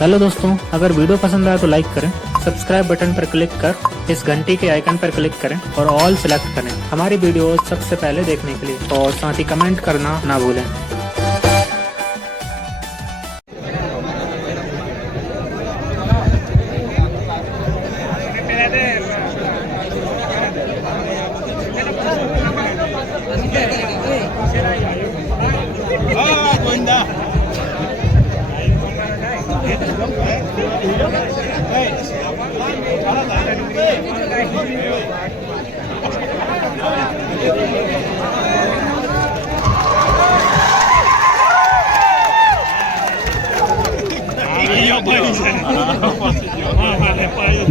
हेलो दोस्तों, अगर वीडियो पसंद आए तो लाइक करें, सब्सक्राइब बटन पर क्लिक कर इस घंटी के आइकन पर क्लिक करें और ऑल सिलेक्ट करें हमारी वीडियो सबसे पहले देखने के लिए। और साथ ही कमेंट करना ना भूलें।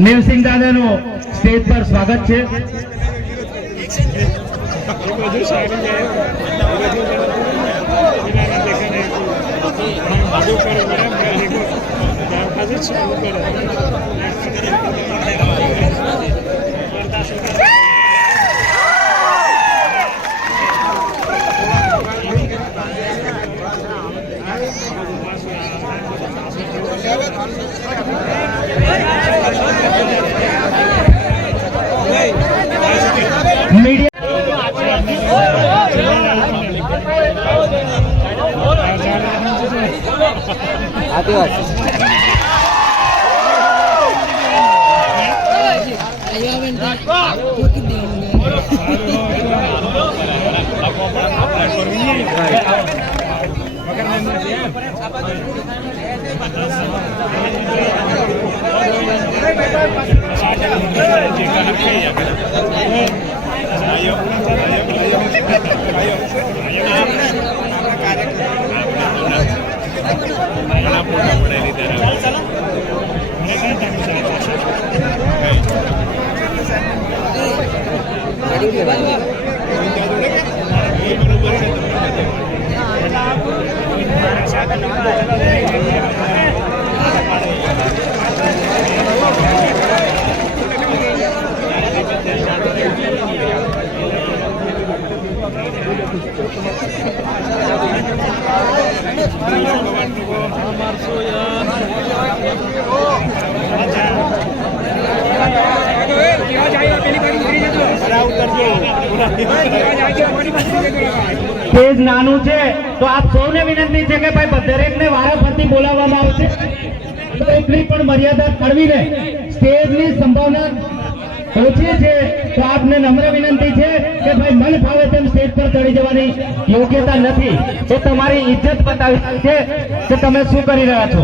નેવસિંહ દાદાનું સ્ટેજ પર સ્વાગત છે. સ્ટેજ નાનું છે તો આપ સૌને વિનંતી છે કે ભાઈ દરેકને વારાફરતી બોલાવવામાં આવશે. તો એટલી પણ મર્યાદા જાળવીને સ્ટેજની સંભાવના ઓછી છે તો આપને નમ્ર વિનંતી છે કે ભાઈ મન ફાવે તેમ સ્ટેજ પર ચડી જવાની યોગ્યતા નથી. એ તમારી ઇજ્જત બતાવી છે કે તમે શું કરી રહ્યા છો.